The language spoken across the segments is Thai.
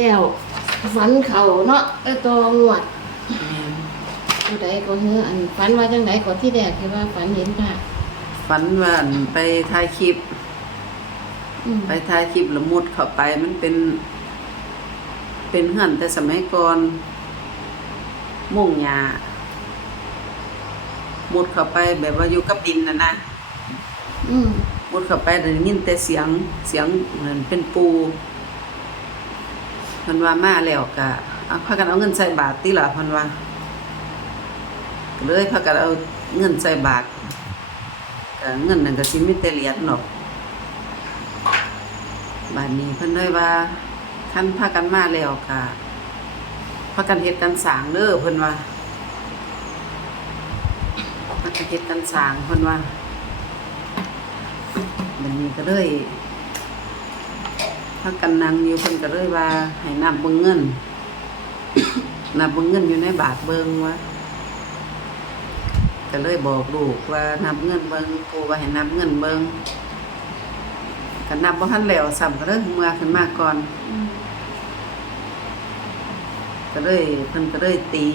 แล้วฝันเขาเนาะไอ้ตัวงวดแม่นตัวใดก็เฮืออันฝันว่าจังไดก็ที่แรกที่ว่าฝันเห็นพระฝันว่าอั่นไปถ่ายคลิป อืมไปถ่ายคลิปแล้วมุดเข้าไปมันเป็น เป็นเหือนแต่สมัยก่อนมุ่งหญ้ามุดเข้าไปแบบว่าอยู่กับดินน่ะนะอืมมุดเข้าไปได้ยินแต่เสียงเสียงเหมือนเป็นปูเพิ่นว่ามาแล้วก็พากันเอาเงินใส่บาทติล่ะพิ่นว่าเลยพากันเอาเงินใส่บาทเงินนั่นก็สิมีแต่เหรียญหรอกบาดนี้เพิ่นเลยว่าคันพากันมาแล้วก็พากันเฮ็ดกันสางเด้อเพิ่นว่าพากันเฮ็ดกันสางเพิ่นว่ามันนี้ก็เลย พักกันนั่งอยู่เพิ่นก็เลยว่าให้นับเบิ่งเงิน นับเบิ่งเงินอยู่ในบาทเบิ่งว่าก็เลยบอกลูกว่านับเงินเบิ่งปูว่าให้นับเงินเบิ่งก็นับบ่ทันแล้วซ้ำก็เลยเมื่อขึ้นมาก่อน ก็เลยเพิ่นก็เลยตี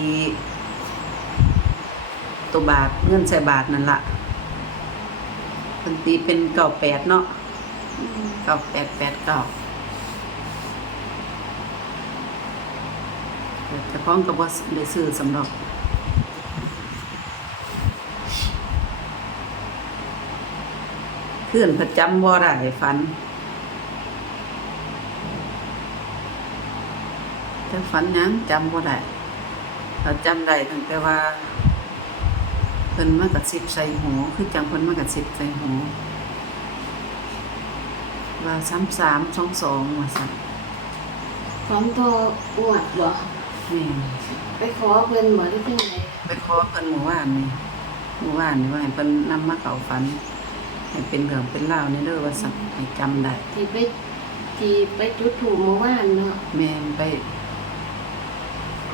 ตัวบาทเงินใส่บาทนั่นล่ะเพิ่นตีเป็นเก้าแปดเนาะเก้าแปดแปดเก้า แต่พ้องกับว่าได้ซื้อสำหรับเพื่อนประจำบ่ได้ฝันแต่ฝันยังจำบ่ได้เราจำได้ตั้งแต่ว่าเพิ่นมากระซิบใส่หูคือจังเพิ่นมากระซิบใส่หูว่าสามสามสองสองว่าสั่นฝันตัวงวดบ่แม่น ไปขอเพิ่นบ่ได้จังไดไปขอเพิ่นหมู่บ้านนี่หมู่บ้านนี่ว่าให้เพิ่นนำมาเข้าฝัน ให้เป็นเรื่องเป็นราวนี่เด้อว่าสั่นให้จำได้ ที่ไปที่ไปจุดถูกเมื่อวานเนาะแม่นไป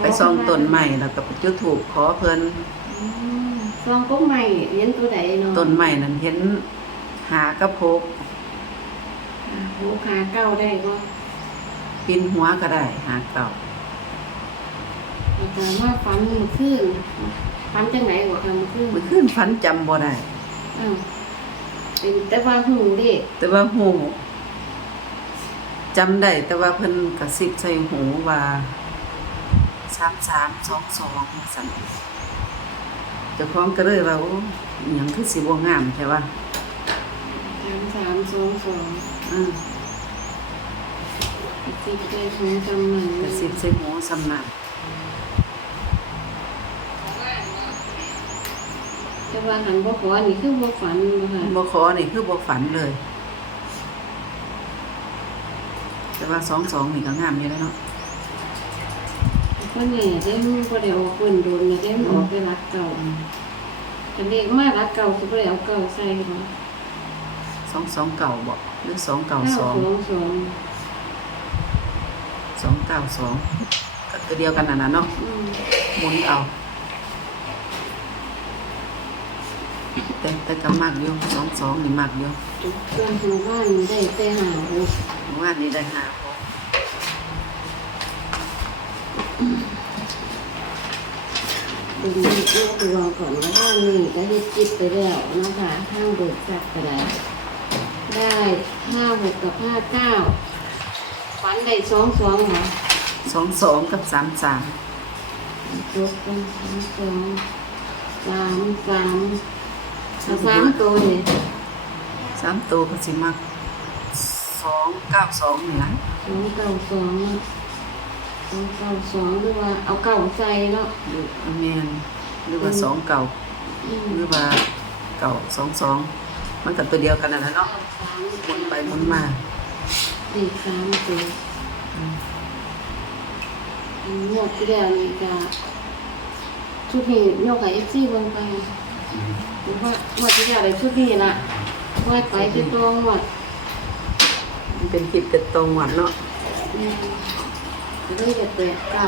ไปซองต้นใหม่แล้วก็ไปจุดธูปขอเพิ่นอืมซองก็ใหม่เรียนตัวใดเนาะต้นใหม่นั้นเห็นหากระโพกอ่าหูขาเก้าได้บ่ ปินหัวก็ได้หาเก่า แล้วก็มาฝันเมื่อคืนฝันจังไดบ่ค่ะเมื่อคืนเมื่อคืนฝันจำบ่ได้อ้าวเป็นแต่ว่าหูเด็กแต่ว่าหูจำได้แต่ว่าเพิ่นกระซิบใส่หูว่าสามสามสองสองสั่นเจ้าของก็เลยว่าโอ้อิหยังคือสิบ่งามใช่ว่าสามสามสองสองอืมสิบเลยของจำมันกระซิบใส่หูสำนัก แต่ว่าหันบ่ขอนี่คือบ่ฝันบ่ค่ะบ่ขอนี่คือบ่ฝันเลย แต่ว่าสองสองนี่ก็งามอยู่แล้วเนาะเพราะนี่ได้มันบ่ได้ออกเพิ่นโดนนี่ได้มันออกไปรักเก่าคันเด็กมารักเก่าคือบ่ได้เอาเก่าใส่บ่สองสองเก่าบ่หรือสองเก่าเก้าสองสองสองสองเก้าสองก็คือเดียวกันนั่นน่ะเนาะอืมหมุนเอา แต่แต่ก็มากอยู่สองสองนี่มากอยู่ส่วนหัวบ้านได้แต่หาหกว่านนี่ได้หาหกเป็นเลขลูกตัวก่อนแล้วก็นี่ก็เฮ็ดจิตไปแล้วนะคะทางเบิกทรัพย์ก็ได้ได้ห้าหกกับห้าเก้าฝันได้สองสองเหรอสองสองกับสามสามจบกันสองสองสามสาม เอาสามตัวนี่สามตัวก็สิมักสองเก้าสองนี่ละสองเก้าสองสองเก้าสองหรือว่าเอาเก้าใส่เนาะหรือแมนหรือว่าสองเก่าอืมหรือว่าเก่าสองสองมันกับตัวเดียวกันนั่นแหละเนาะสามหมุนไปหมุนมาเด็กสามตัวอืมอันงวดที่แล้วนี่ก็ชุดนี้ยกให้เอฟซีเบิ่งไปหรือ ว่างวดที่แล้วได้ชุดนี้ล่ะว่าไปที่ตรงหมดมันเป็นคลิปเป็นตรงหมดเนาะแม่ก็เลยจะเปิดเก้า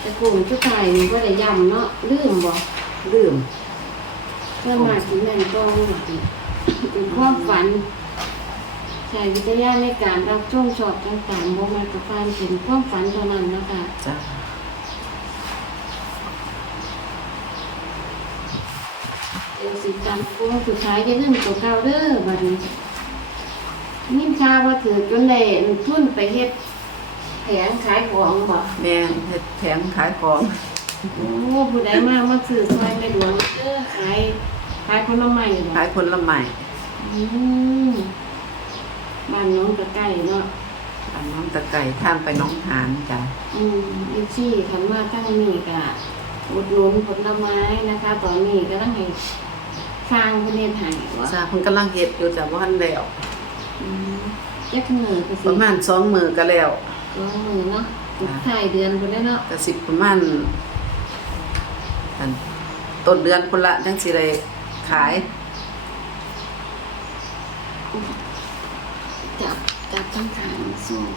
แต่กลุ่มชุดไทยนี่ก็ได้ย้ำเนาะลืมบ่ลืมเพื่อมาถึงแม่นตรงหมดนี่เป็นความฝัน ใช้วิทยาในการรับช่วงชอบต่างๆบ่มากับฟันเป็นความฝันเท่านั้นเนาะคะ จ้า เดี๋ยวสิจำกูสุดท้ายจะเริ่มตัวเก่าเด้อบัดนี้นินชาว่าถือจนได้ทุนไปเฮ็ดแผงขายของบ่แม่นเฮ็ดแผงขายของโอ้ผู้ใดมามาซื้อซอยแม่หลวงเด้อขายขายผลไม้บ่ขายผลไม้อืมบ้านน้องก็ใกล้เนาะอันน้องตะไก่ทางไปน้องหานจ้ะอืมอีซี่คันมาตั้งนี้ก็อุดหนุนผลไม้นะคะ ตอนนี้ก็ต้องให้ สร้างประเทศไทยว่าจ้าเพิ่นกำลังเฮ็ดอยู่จ้ะบ่ทันแล้วอืมจักมือก็สิประมาณสองมื้อก็แล้วสองมือเนาะถ่ายเดือนพุ่นแล้วเนาะก็สิประมาณอันต้นเดือนพุ่นละจังสิได้ขายจับจับตั้งขางสูง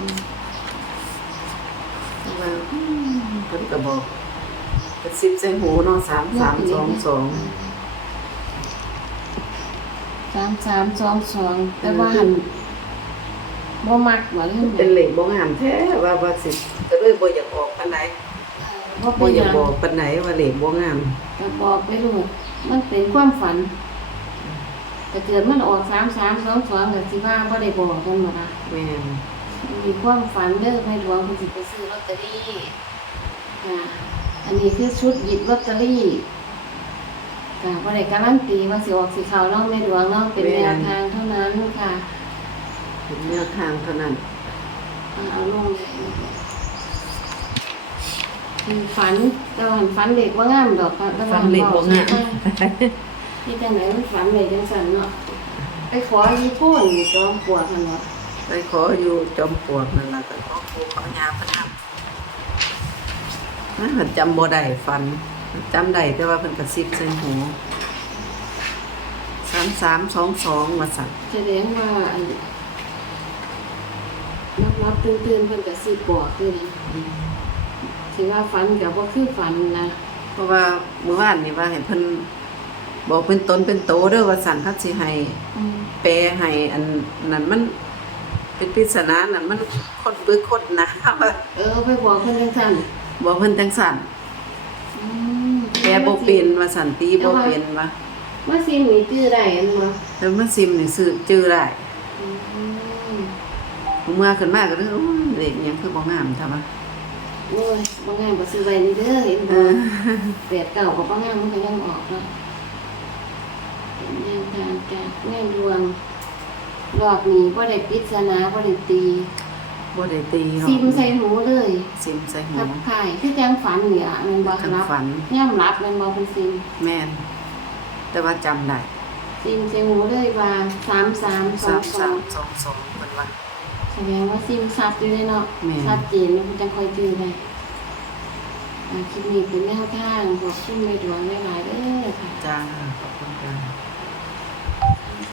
แต่ว่าอืมเพิ่นก็บอกกระซิบใส่หูเนาะ3322 สามสามสองสองแต่ว่าหันบ่มักว่าเรื่องเป็นเหล็กบ่งามแท้ว่าว่าสิก็เลยบ่อยากออกปานใดบ่บ่เป็นอหยากยังบอกปานใดว่าเหล็กบ่งามก็บอกไปลูกมันเป็นความฝันแต่เกิดมันออกสามสามสองสองแต่สิว่าบ่ได้บอกกันหมดนะแม่นมีความฝันเด้อให้หลวงเพิ่นสิไปซื้อลอตเตอรี่ค่ะอันนี้คือชุดหยิบลอตเตอรี่ ค่ะบ่ได้การันตีว่าสิออกสิเข้าเนาะแม่หลวงเนาะเป็นแนวทางเท่านั้นค่ะเป็นแนวทางเท่านั้นเอาเอาลงเลยคือฝันตอนฝันเด็กว่างามดอกค่ะแต่ว่าฟันเหล็กบ่งาม ที่จังไหนมันฝันเด็กจังสั่นเนาะไปขอยีโพ่นจอมปลวกกันเนาะไปขออยู่จอมปลวกนั่นล่ะก็ขอปู่ขอยาพระนำนะจำบ่ได้ฟัน จำได้แต่ว่าเพิ่นกระซิบใส่หู3322ว่าซั่นแสดงว่าอันรับรับตื่นตื่นๆเพิ่นก็สิบอกคือนะสิว่าฝันกับว่าคือฝันนะเพราะว่าเมื่อวานนี่ว่าให้เพิ่นบอกเป็นตนเป็นโตเด้อว่าซั่นคักสิให้อืมแปลให้อันนั้นมันเป็นปริศนานั่นมันคนบึกคนหนาว่าเออไปบอกเพิ่นจังสั่นบอกเพิ่นจังซั่นอืม แปลบ่เป็นว่าซั่นตีบ่เป็นว่าว่าสิมีชื่อได้อันบ่แต่มันซิมนี่ซื้อจื้อได้อืมเมื่อขึ้นมาก็เลยโอ้ยเด็กหยังคือบ่งามท่าว่าโอ้ยบ่งามบ่ซื้อไว้นี่เด้อเห็นเอบ่อแปดเก่าก็บ่งามมันก็ยังออกเนาะเป็นแนวทางจากแม่ดวงรอบนี้บ่ได้ปริศนาบ่ได้ตี บ่ได้ตีหรอกซิมใส่หูเลยซิมใส่หูทับไข่คือจังฝันเนี่ยแมันบ่ทั้งรับฝันย่ํรับแมันบ่เป็นซิมแม่น แต่ว่าจำได้ซิมใส่หูเลยว่า3322 3322เพิ่นว่า แสดงว่าซิมซัดอยู่เลยเนาะแม่นชัดเจนมันจะค่อยจื้อได้อ่าคลิปนี้เป็นแนวทางขอบคุณแม่ดวงหลายๆเด้อค่ะ จ้าขอบคุณจ้า